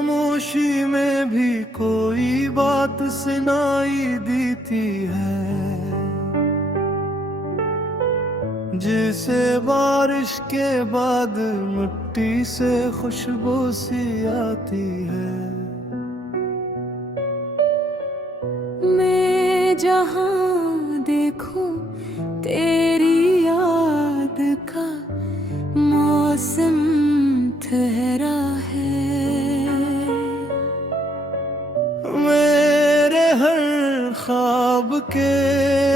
खामोशी में भी कोई बात सुनाई देती है, जिसे बारिश के बाद मिट्टी से खुशबू सी आती है। मैं जहाँ देखूं तेरी याद का मौसम ठहरा है। मेरे हर ख्वाब के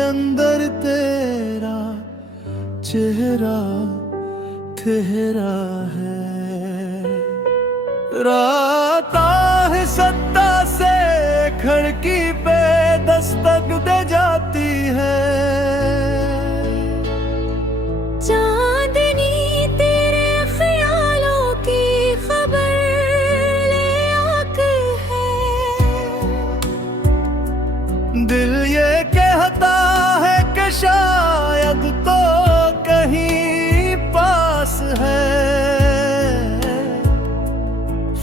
अंदर तेरा चेहरा ठहरा है। रात आहिस्ता से खिड़की पे दस्तक दे जाती है। चांदनी तेरे ख्यालों की खबर ले आती है। दिल ये कहता है कि शायद तो कहीं पास है।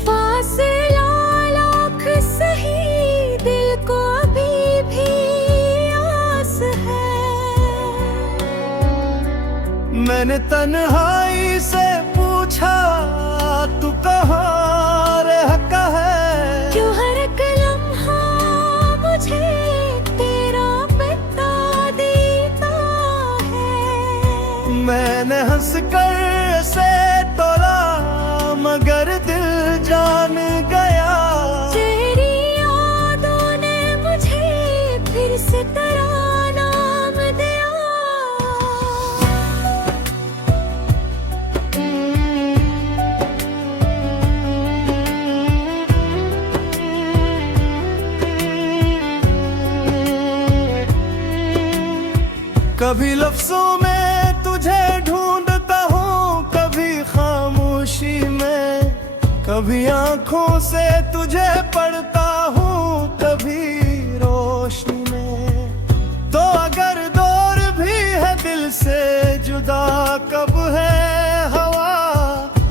फासला लाख सही, दिल को अभी भी आस है। मैंने तन्हाई से पूछा तू कहाँ रहता है। क्यों हर एक लम्हा मुझे तेरा बता देता है। मैंने हंस कर से तोला मगर दिल जान गया। तेरी यादों ने मुझे फिर से तेरा नाम दिया। कभी लफ्जों में तुझे ढूंढता हूँ, कभी खामोशी में, कभी आंखों से तुझे पढ़ता हूँ, कभी रोशनी में। तो अगर दूर भी है दिल से जुदा, कब है हवा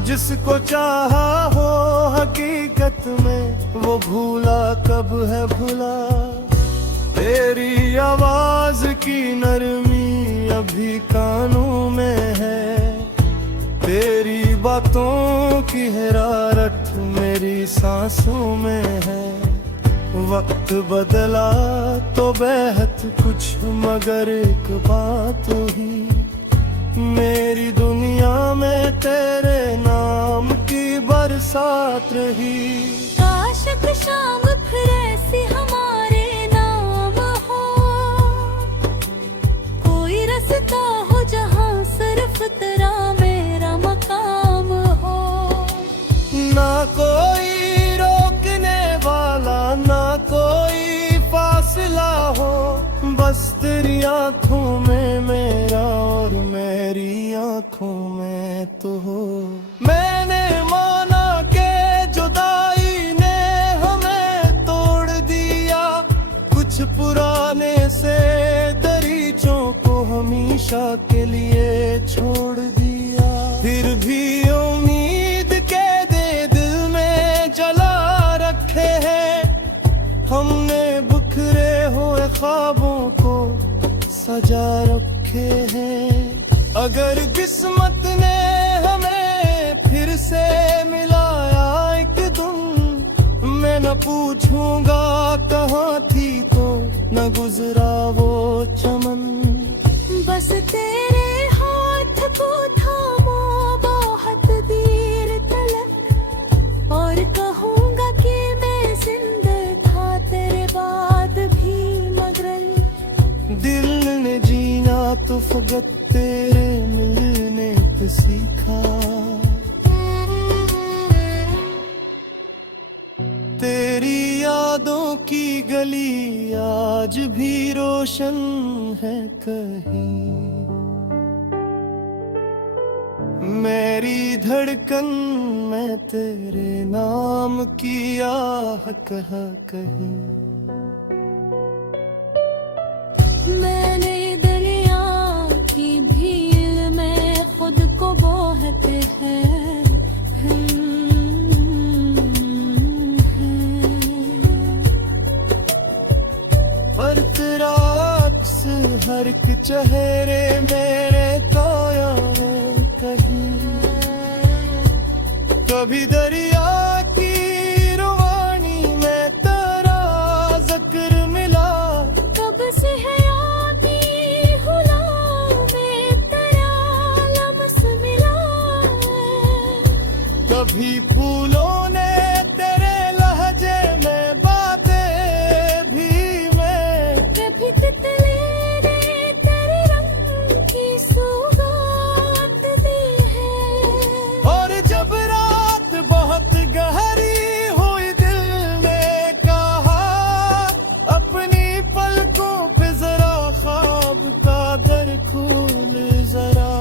जिसको चाहा हो हकीकत में, वो भूला कब है भूला। तेरी आवाज की नरमी अभी कानों में है, तेरी बातों की हरारत मेरी सांसों में है। वक्त बदला तो बेहद कुछ मगर एक बात ही, मेरी दुनिया में तेरे नाम की बरसात रही। काश कि शाम फिर ऐसी हमारे नाम हो, कोई रास्ता हो जहाँ सिर्फ तेरा मेरा मकाम हो। ना कोई रोकने वाला, ना कोई फासला हो, बस तेरी आंखों में मेरा और मेरी आंखों में तो हो। मैंने माना के जुदाई ने हमें तोड़ दिया, कुछ पुराने से दरीचों को हमेशा के लिए छोड़ दिया। फिर भी उम्मीद के दे दिल में जला रखे हैं, हमने बिखरे हुए ख्वाबों को सजा रखे हैं। अगर किस्मत ने हमें फिर से मिलाया एक दिन, मैं न पूछूंगा कहाँ थी तो न गुजरा वो चमन। बस तेरे हाथ को थामो बहुत देर तलक, और कहूँगा कि मैं जिंदा था तेरे बाद भी, मगर दिल ने जीना तो फकत तेरे मिलने पे सीखा। तेरी यादों की गली आज भी रोशन है कहीं, मेरी धड़कन में तेरे नाम की आह कहा कहीं। मैंने दरिया की भीड़ में खुद को बहुत है, एक चेहरे मेरे खोया है कहीं। कभी दरिया की रुवानी में तेरा जिक्र मिला, कब से है आती हुला में तेरा लम्स मिला। कभी फूलों ने तेरे लहजे में बातें भी मैं, कभी तितली ने तेरे रंग की सौगात दी है। और जब रात बहुत गहरी हुई दिल ने कहा, अपनी पलकों पे जरा ख्वाब का दर खोल जरा।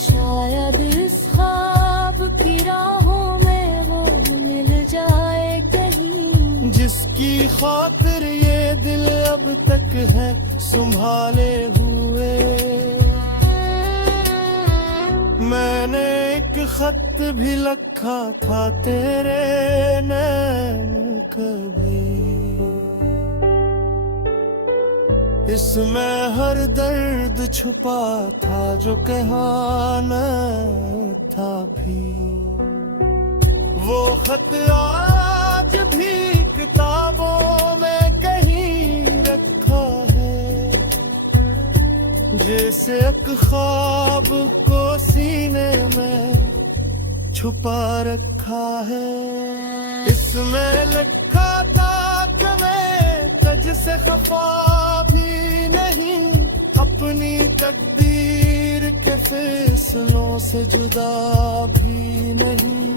शायद इस ख्वाब की राहों में वो मिल जाए कहीं, जिसकी खातिर ये दिल अब तक है संभाले हुए। मैंने एक खत भी लिखा था तेरे नैन कभी, इसमें हर दर्द छुपा था जो कहा न था भी। वो खत आज भी किताबों में कहीं रखा है, जैसे एक ख्वाब को सीने में छुपा रखा है। इसमें लिखा था कि मैं तुझसे खफा भी नहीं, अपनी तकदीर के फैसलों से जुदा भी नहीं।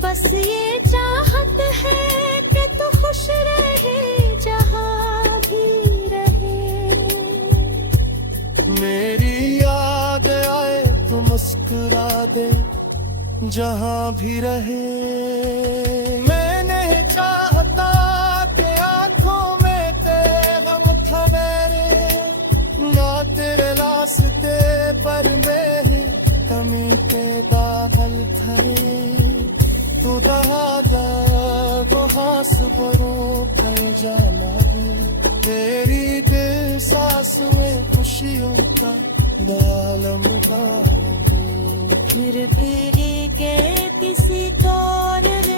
बस ये चाहत है कि तू खुश रहे जहाँ भी रहे। मेरी याद आए तो मुस्कुरा दे जहाँ भी रहे। मैं नहीं चाहता कि आंखों में तेरे गम था मेरे, ना तेरे रास्ते पर मेरे कमी के बादल थे। तू दहादा को हास बरो कर जाना है, तेरी दिल सांस में खुशियों का दालम उठा दे। फिर के किसी कौन ने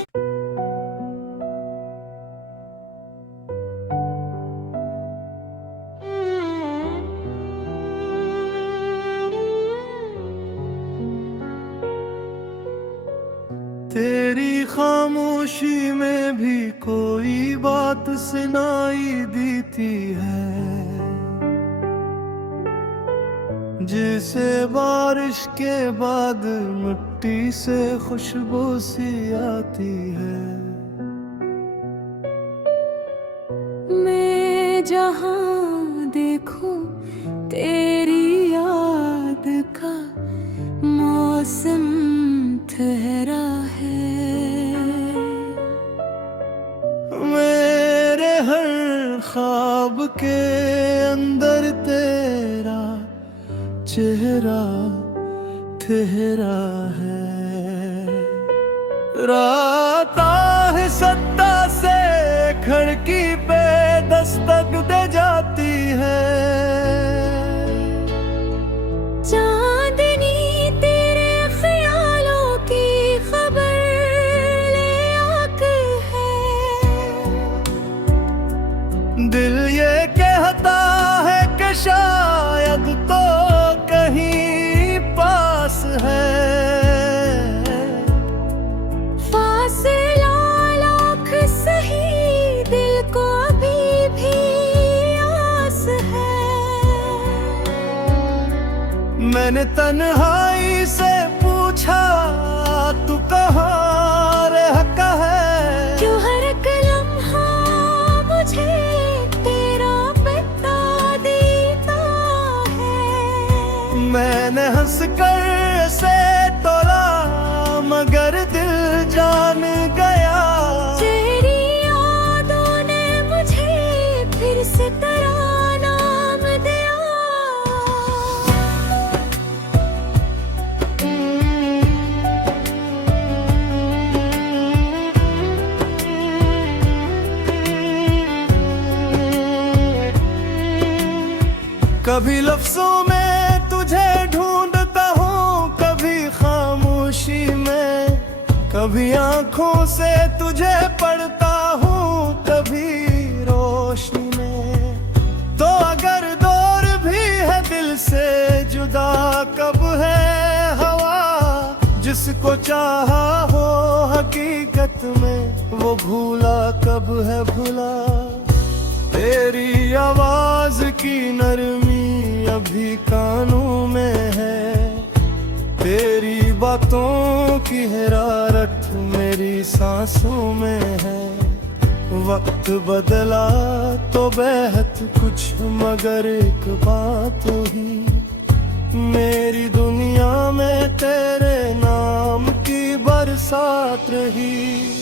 तेरी खामोशी में भी कोई बात सुनाई देती है, जिसे बारिश के बाद मिट्टी से खुशबू सी आती है। मैं जहाँ देखूं तेरी याद का मौसम ठहरा है। मेरे हर ख्वाब के अंदर तेरा चेहरा ठहरा है। रात है सत्ता से खिड़की पे दस्तक दे जाती है। चांदनी तेरे ख्यालों की खबर ले आके है। दिल ये कहता है कि शायद तो कहीं पास है। फासला लाख सही दिल को अभी भी आस है। मैंने तन्हाई से पूछा तू कहाँ रहता है, क्यों हर एक लम्हा मुझे तेरा पता देता है। मैंने हंस कर से तोला मगर दिल जान गया। तेरी यादों ने मुझे फिर से तेरा नाम दिया। कभी लफ्जों में तुझे ढूंढता हूँ, कभी खामोशी में, कभी आंखों से तुझे पढ़ता हूँ, कभी रोशनी में। तो अगर दौर भी है दिल से जुदा, कब है हवा जिसको चाहा हो हकीकत में, वो भूला कब है भुला। तेरी आवाज की नरमी अभी कानों में है, तेरी बातों की हरारत मेरी सांसों में है। वक्त बदला तो बेहद कुछ, मगर एक बात ही, मेरी दुनिया में तेरे नाम की बरसात रही।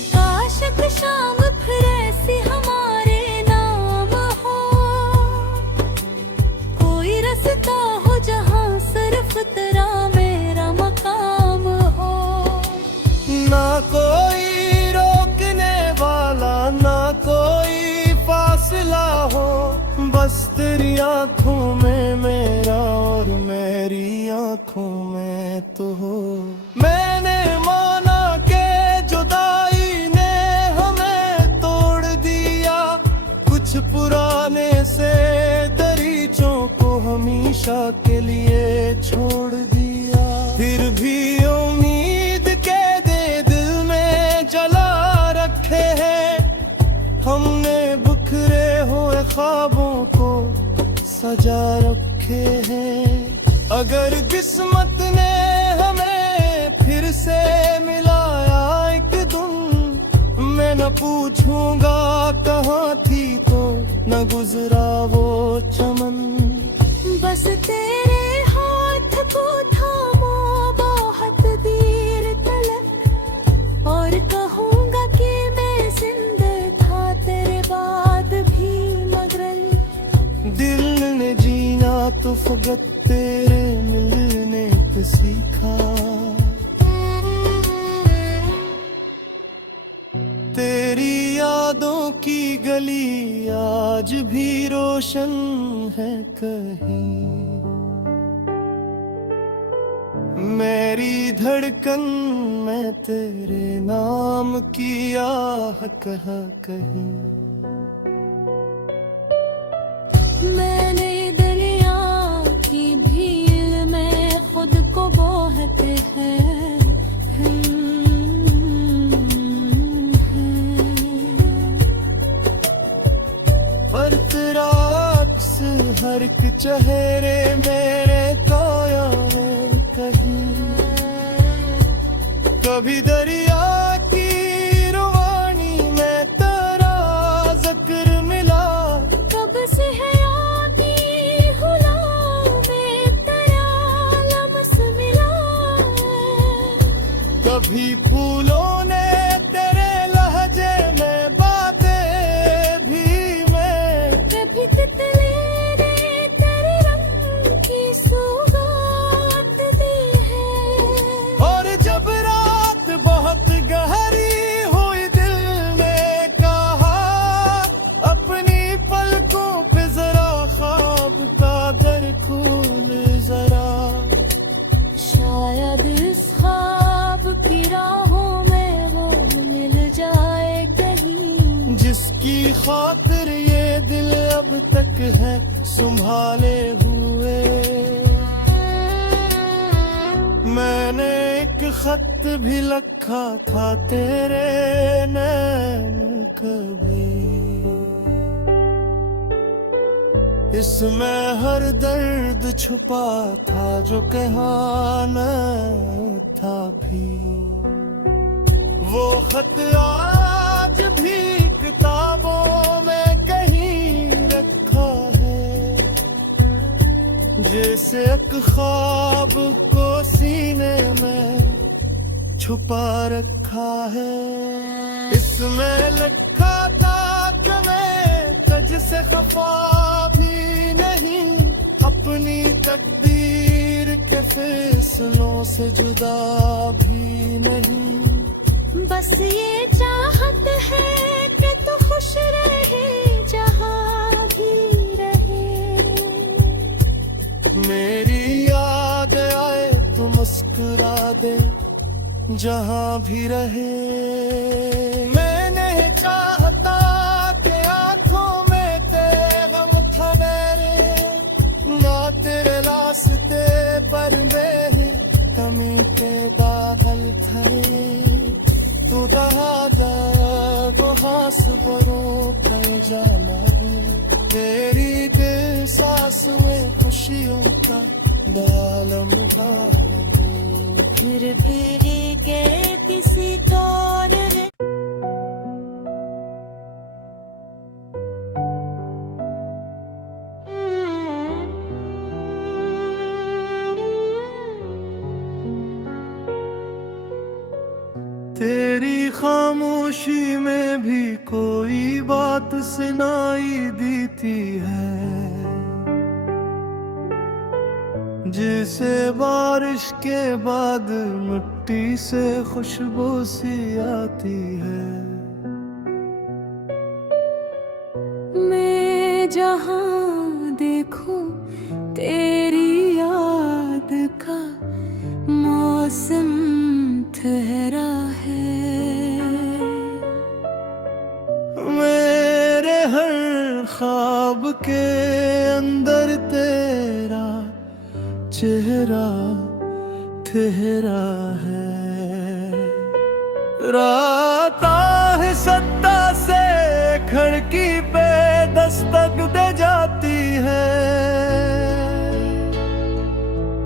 काश एक शाम फिर ऐसी हमारे नाम हो, कोई रास्ता हो जहाँ सिर्फ तेरा मेरा मकाम हो। ना कोई रोकने वाला, ना कोई फासला हो, बस तेरी आंखों में मेरा और मेरी आंखों में तो हो। मैंने माना के जुदाई ने हमें तोड़ दिया, कुछ पुराने से दरीचों को हमेशा के लिए छोड़ दिया। फिर भी उम्मीद के दे दिल में जला रखे हैं, हमने बिखरे हुए ख्वाबों को सजा रखे हैं। अगर किस्मत ने हमें फिर से मिलाया एक दिन, मैं न पूछूंगा कहाँ थी तो न गुजरा वो चमन। बस तेरे हाथ को थामो बहुत देर तलक, और कहूँगा कि मैं जिंदा था तेरे बाद भी, मगर दिल ने जीना तो फकत तेरे मिलने पे सीखा। तेरी यादों की गली आज भी रोशन है कहीं, मेरी धड़कन में तेरे नाम की आह कहा कहीं। मैंने दरिया की भीड़ में खुद को बोहते हैं। पर तेरा अक्स हर एक चेहरे मेरे काया है कहीं। कभी दरिया की रुवानी में तेरा जिक्र मिला, कब से है आती हुला में तेरा लम्स मिला। कभी फूलों ने तेरे लहजे में बातें भी, मैं कभी तितली ने तेरे रंग की सौगात दी है। और जब रात बहुत गहरी हुई दिल ने कहा, अपनी पलकों पे जरा ख्वाब का दर खोल जरा। शायद इस ख्वाब की राहों में वो मिल जाए कहीं, जिसकी खातिर ये दिल अब तक है संभाले हुए। मैंने एक खत भी लिखा था तेरे नैन कभी, इसमें हर दर्द छुपा था जो कहा न था भी। वो खत आज भी किताबों में कहीं रखा है, जैसे एक ख्वाब को सीने में छुपा रखा है। इसमें लिखा था कि मैं तुझसे खफा भी नहीं, अपनी तकदीर के फैसलों से जुदा भी नहीं। बस ये चाहत है कि तू खुश रहे जहाँ भी रहे। मेरी याद आए तो मुस्कुरा दे जहां भी रहे। मैंने चाहता कि आंखों में तेरे गम खड़े ना तेरे रास्ते पर मेरे कमी के बादल खड़े। तू रहा वो हास बरो कर जाना तेरी दिल सांस में खुशियों का बालम फिर तेरे के किसी तौर रे तेरी खामोशी में भी कोई बात सुनाई देती है, जिसे बारिश के बाद मिट्टी से खुशबू सी आती है। मैं जहाँ देखूं तेरी याद का मौसम ठहरा है। मेरे हर ख्वाब के अंदर तेरा चेहरा ठहरा है। रात है सत्ता से खिड़की पे दस्तक दे जाती है।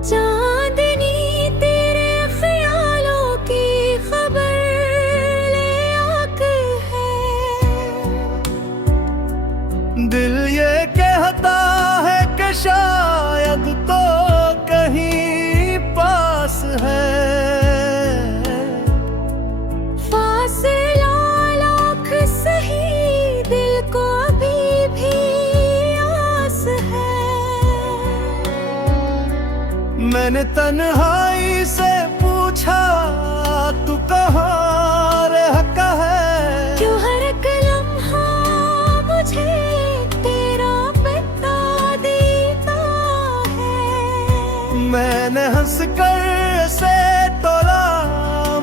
चांदनी तेरे ख्यालों की खबर ले आके है। दिल ये कहता है कि शायद तो कहीं पास है। फासला लाख सही दिल को अभी भी आस है। मैंने तन्हाई से पूछा तू कहाँ रहता है। क्यों हर एक लम्हा मुझे तेरा बता देता है। मैंने हंस कर से तोला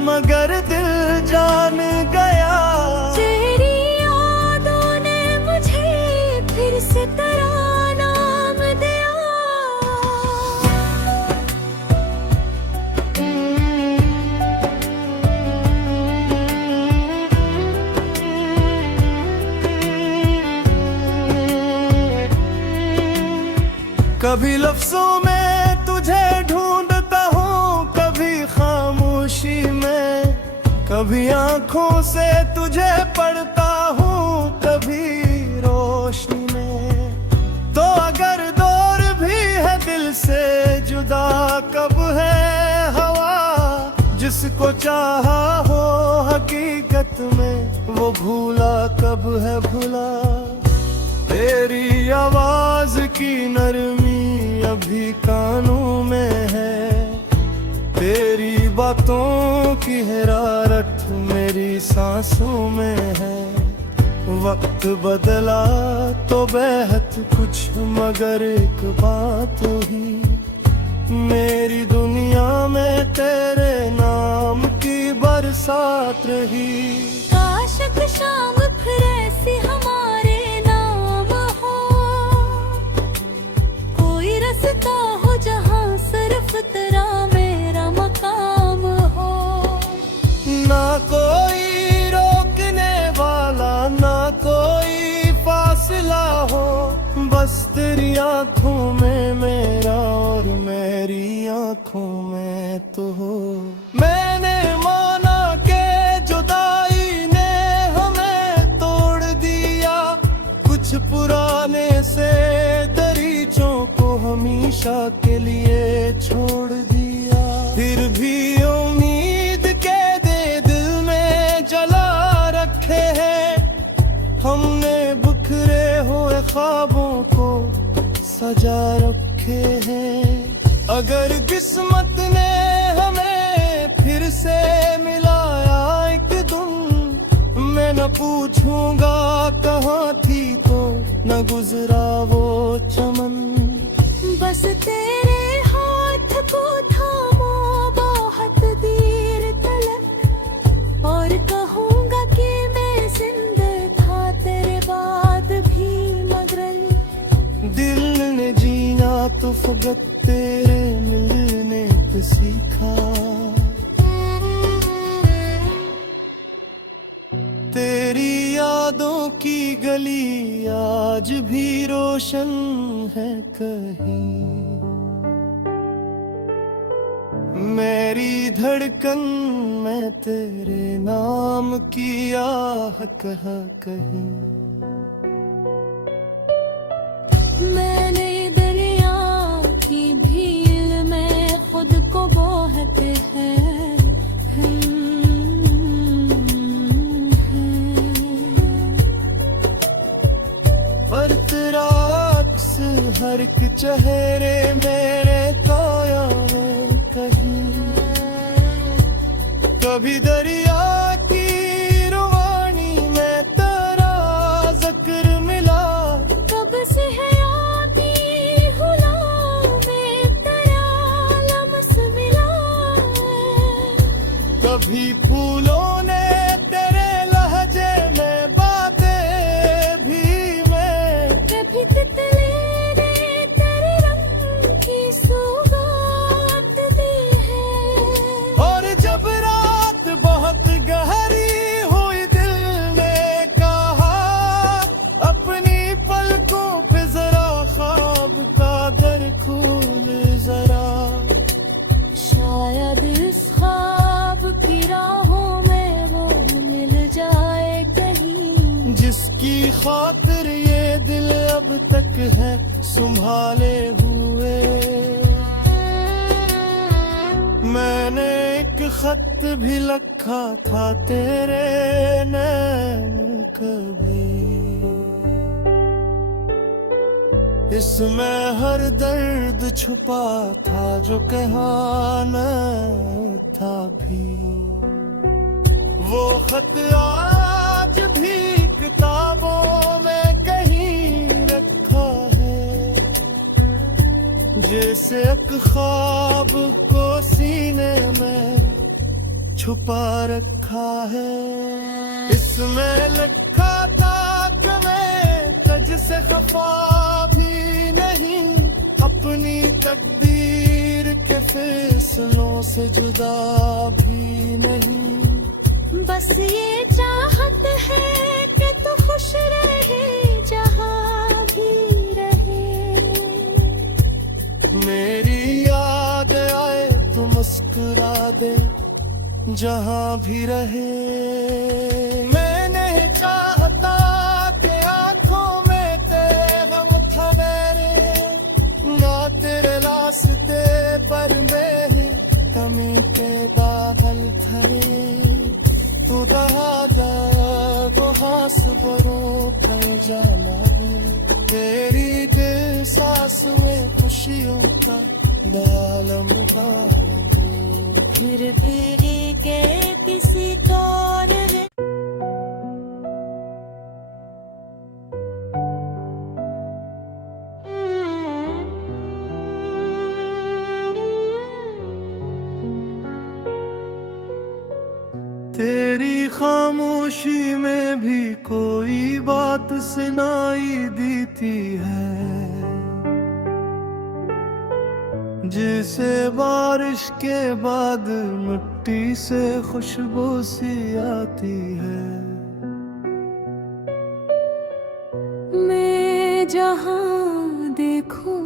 मगर दिल जान गया। तेरी यादों ने मुझे फिर से तेरा नाम दिया। कभी लफ्जों में तुझे ढूंढता हूँ, कभी खामोशी में, कभी आंखों से तुझे पढ़ता हूँ, कभी रोशनी में। तो अगर दूर भी है दिल से जुदा, कब है हवा जिसको चाहा हो हकीकत में, वो भूला कब है भूला। तेरी आवाज की नरमी अभी कानों में है, तेरी बातों की हरारत मेरी सांसों में है। वक्त बदला तो बेहद कुछ मगर एक बात ही, मेरी दुनिया में तेरे नाम की बरसात रही। काश एक शाम फिर ऐसी हमारे नाम हो, कोई रास्ता हो जहाँ सिर्फ तेरा मेरा मकाम हो। ना कोई रोकने वाला, ना कोई फासला हो, बस तेरी आंखों में मेरा और मेरी आंखों में तो हो। मैंने माना के जुदाई ने हमें तोड़ दिया, कुछ पुराने से दरीचों को हमेशा के लिए छोड़ दिया। फिर भी उम्मीद के दे दिल में जला रखे हैं, हमने बिखरे हुए ख्वाबों को सजा रखे हैं। अगर किस्मत ने हमें फिर से मिलाया एक दिन, मैं न पूछूंगा कहाँ थी तो न गुजरा वो चमन। बस तेरे हाथ को थामा बहुत देर तलक, और कहूँगा कि मैं जिंदा था तेरे बाद भी, मगर दिल ने जीना तो फकत तेरे मिलने पे सीखा। तेरी यादों की गली आज भी रोशन है कहीं, मेरी धड़कन में तेरे नाम की आह कहा कहीं। मैंने दरिया की भीड़ में खुद को बहते हैं, पर तेरा अक्स हर एक चेहरे मेरे काया है कहीं। कभी दरिया की रुवानी में तेरा जिक्र मिला, कब से है आती हुला में तेरा लम्स मिला है। कभी फूलों ने तेरे लहजे में बातें भी, मैं कभी तितली ने तेरे रंग की सौगात दी है। और जब रात बहुत गहरी हुई दिल ने कहा, अपनी पलकों पे जरा ख्वाब का दर खोल जरा। शायद इस ख्वाब की राहों में वो मिल जाए कहीं, जिसकी खातिर ये दिल अब तक है संभाले हुए। मैंने एक खत भी लिखा था तेरे नैन कभी, इसमें हर दर्द छुपा था जो कहा न था भी। वो खत आज भी किताबों में कहीं रखा है, जैसे एक ख्वाब को सीने में छुपा रखा है। इसमें लिखा था कि मैं तुझसे खफा भी नहीं, अपनी तकदीर के फैसलों से जुदा भी नहीं। बस ये चाहत है कि तू खुश रहे जहाँ भी रहे। मेरी याद आए तो मुस्कुरा दे जहाँ भी रहे। मैं नहीं चाहता कि आंखों में तेरे गम था मेरे, ना तेरे रास्ते पर मेरे कमी के बादल थे। तू दहादा को हास बरो कर जाना भी, तेरी दिल सांस में खुशियों का दालम फिर तेरी के किसी कौन ने तेरी खामोशी में भी कोई बात सुनाई देती है, जिसे बारिश के बाद मिट्टी से खुशबू सी आती है। मैं जहाँ देखूं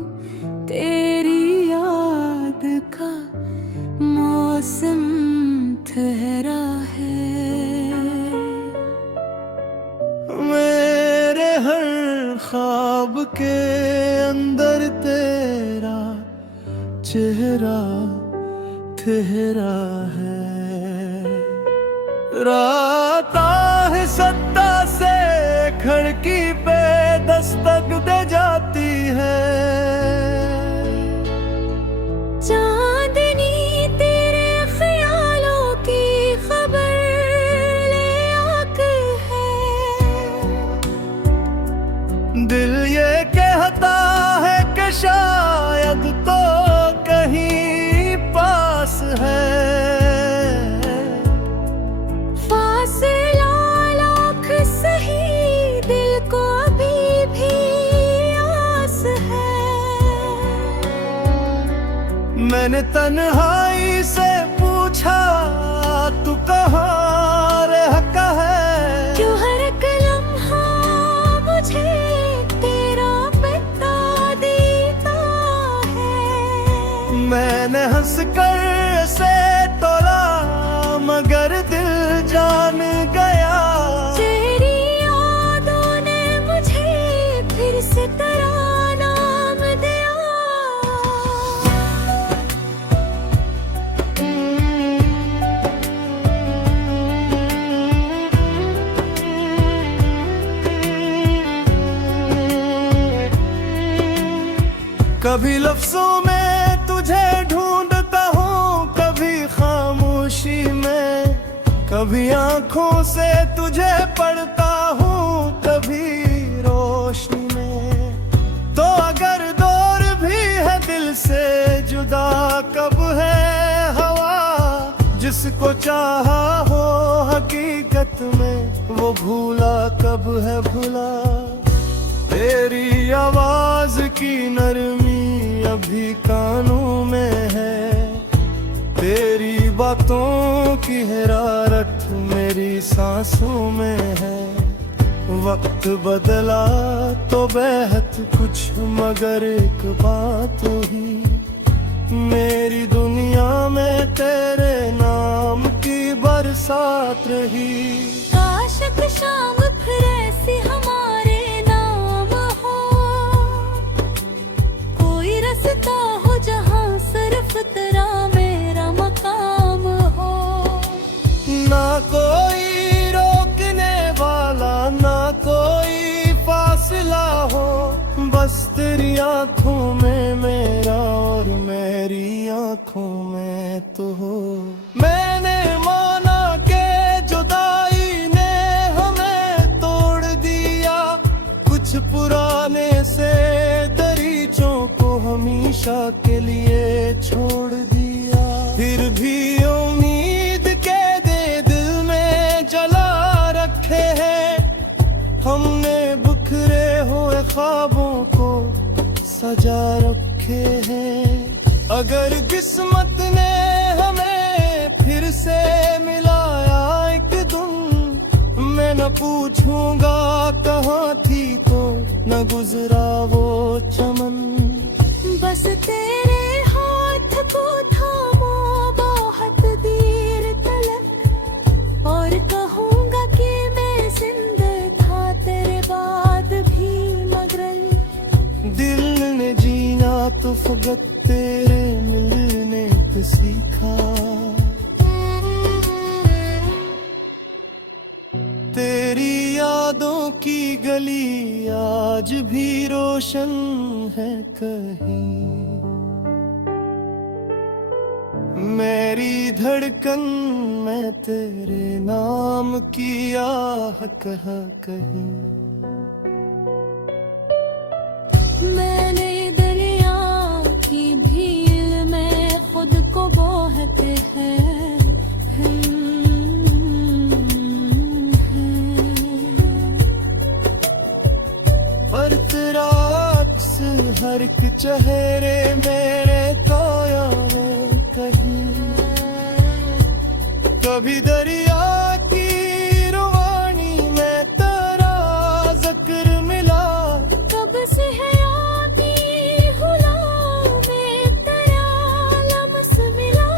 तेरी याद का मौसम ठहरा है। मेरे हर ख्वाब के अंदर तेरा चेहरा ठहरा है। रात आहिस्ता से खिड़की पे दस्तक दे जाती है। चांदनी तेरे ख्यालों की खबर ले आके है। दिल ये कहता है कि शायद मैंने तन्हाई से पूछा तू कहाँ रहता है, क्यों हर एक लम्हा मुझे तेरा बता देता है। मैंने हंस कर से तोला मगर दिल जान गया, तेरी यादों ने मुझे फिर से तेरा नाम दिया। कभी लफ्जों में तुझे ढूंढता हूँ, कभी खामोशी में, कभी आंखों से तुझे पढ़ता हूँ, कभी रोशनी में। तो अगर दूर भी है दिल से जुदा, कब है हवा जिसको चाहा हो हकीकत में, वो भूला कब है भूला। तेरी आवाज की नरमी अभी कानों में है, तेरी बातों की हरारत मेरी सांसों में है। वक्त बदला तो बेहद कुछ मगर एक बात ही, मेरी दुनिया में तेरे नाम की बरसात रही। काश एक शाम फिर ऐसी हमारे नाम हो, कोई रास्ता हो जहाँ सिर्फ तेरा मेरा मकाम हो। ना कोई रोकने वाला, ना कोई फासला हो, बस तेरी आंखों में मेरा और मेरी आंखों में तो हो। मैंने माना के जुदाई ने हमें तोड़ दिया, कुछ पुराने से दरीचों को हमेशा के लिए छोड़ दिया। फिर भी उम्मीद के दे दिल में जला रखे हैं, हमने बिखरे हुए ख्वाबों को सजा रखे हैं। अगर किस्मत ने हमें फिर से मिलाया एक दिन, मैं न पूछूंगा कहाँ थी तो न गुजरा वो चमन। बस तेरे हाथ को थामो बहुत देर तलक, और कहूँगा कि मैं जिंदा था तेरे बाद भी, मगर दिल ने जीना तो फकत तेरे मिलने पे सीखा। तेरी यादों की गली आज भी रोशन है कहीं, मेरी धड़कन में तेरे नाम की आह कहा कहीं। मैंने दरिया की भीड़ में खुद को बहते हैं। पर तेरा अक्स हर एक चेहरे मेरे काया है कहीं। कभी दरिया की रुवानी में तेरा जिक्र मिला, कब से है आती हुला में तेरा लम्स मिला।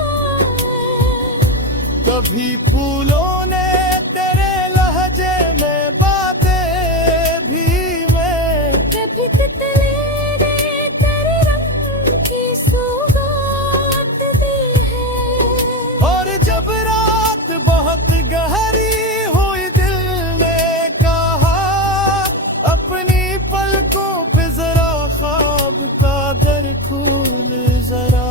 कभी फूलों ने तेरे लहजे में बातें भी, मैं कभी तितली ने तेरे रंग की सौगात दी है। और जब रात बहुत गहरी हुई दिल ने कहा, अपनी पलकों पे जरा ख्वाब का दर खोल जरा।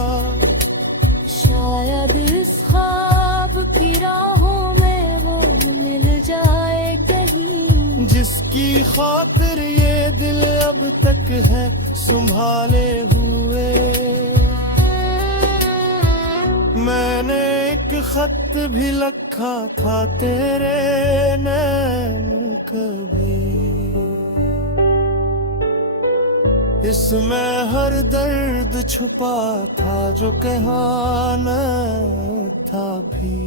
शायद इस ख्वाब की राहों में वो मिल जाए कहीं, जिसकी खातिर ये दिल अब तक है संभाले हुए। मैंने एक खत भी लिखा था तेरे नैन कभी, इसमें हर दर्द छुपा था जो कहा न था भी।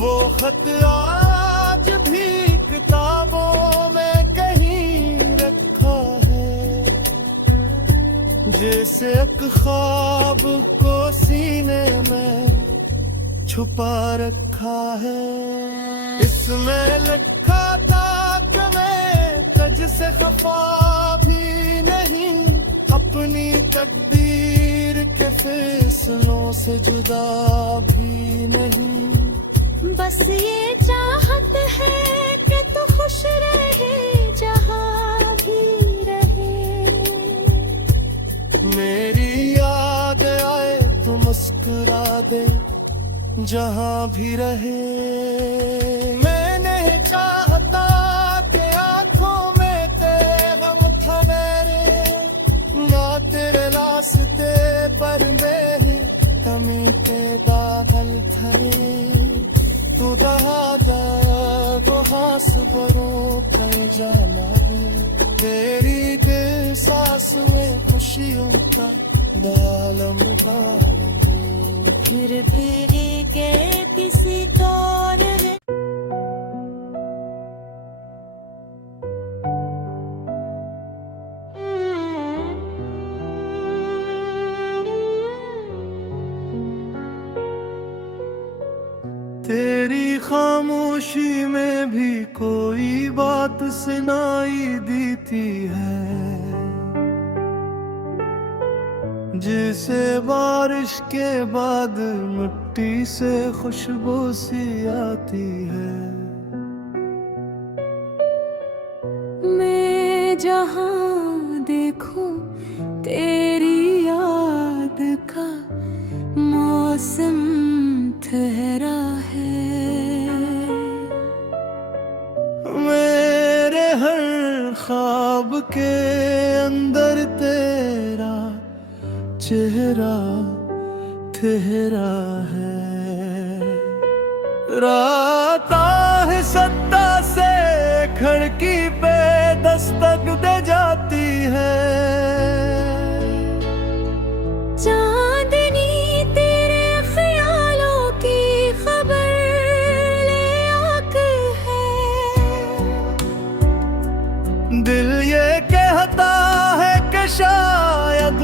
वो खत आज भी किताबों में कहीं रखा है, जैसे एक ख्वाब को सीने में छुपा रखा है। इसमें लिखा था कि मैं तुझ से खफा भी नहीं, अपनी तकदीर के फैसलों से जुदा भी नहीं। बस ये चाहत है कि तू खुश रहे जहाँ भी रहे। मेरी याद आए तो मुस्कुरा दे जहाँ भी रहे। मैं नहीं चाहता कि आंखों में तेरे गम ठहरे, ना तेरे रास्ते पर बेहतमी के बादल ठहरे। तू दहादा को हास बरो कर जाना है, तेरी दिल सांस में खुशियों का आलम उठाना है। फिर भी के किसी तौर में तेरी खामोशी में भी कोई बात सुनाई देती है, जैसे बारिश के बाद मिट्टी से खुशबू सी आती है। मैं जहाँ देखूं तेरी याद का मौसम ठहरा है। मेरे हर ख्वाब के अंदर तेरा चेहरा ठहरा है। रात आहिस्ता से खिड़की पे दस्तक दे जाती है। चांदनी तेरे ख्यालों की खबर ले आके है। दिल ये कहता है कि शायद